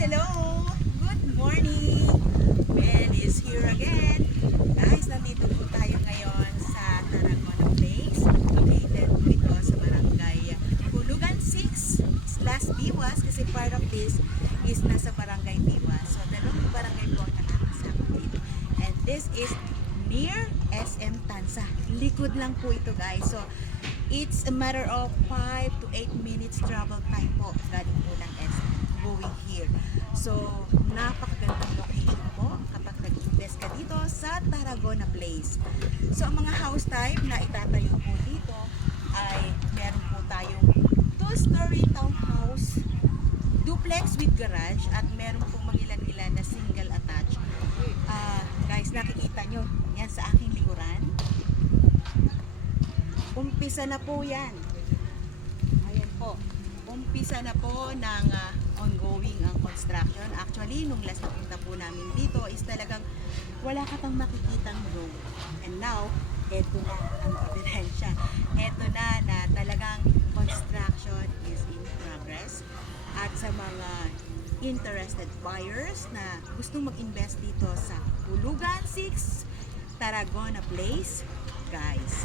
Hello! Good morning! Mel is here again. Guys, nandito po tayo ngayon sa Tarragona Place. Located po ito sa barangay Hulugan 6/Biwas kasi part of this is nasa barangay Biwas. So, dalawang barangay po ang nakakasama dito. And this is near SM Tansa. Likod lang po ito guys. So, it's a matter of 5 to 8 minutes travel time po galing po ng SM going here. So, napakagandang location po kapag nag-invest ka dito sa Tarragona Place. So, ang mga house type na itatayo po dito ay meron po tayong 2-story townhouse, duplex with garage, at meron po mangilan-ilan na single attached. Guys, nakikita nyo, yan sa aking likuran. Umpisa na po yan. Ayan po. Umpisa na po ng ongoing ang construction. Actually, nung last na punta po namin dito is talagang wala ka tang makikitang road. And now, eto na ang ebidensya. Eto na na talagang construction is in progress. At sa mga interested buyers na gustong mag-invest dito sa Hulugan 6 Tarragona Place, guys,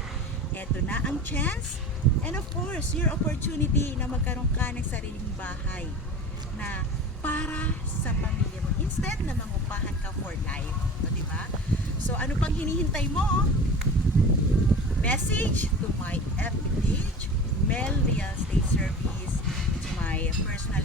eto na ang chance. And of course, your opportunity na magkaroon ka ng sariling bahay na para sa pamilya mo. Instead na mangupahan ka for life. O, diba? So, ano pang hinihintay mo? Message to my FB page, Mel Real Estate Service, to my personal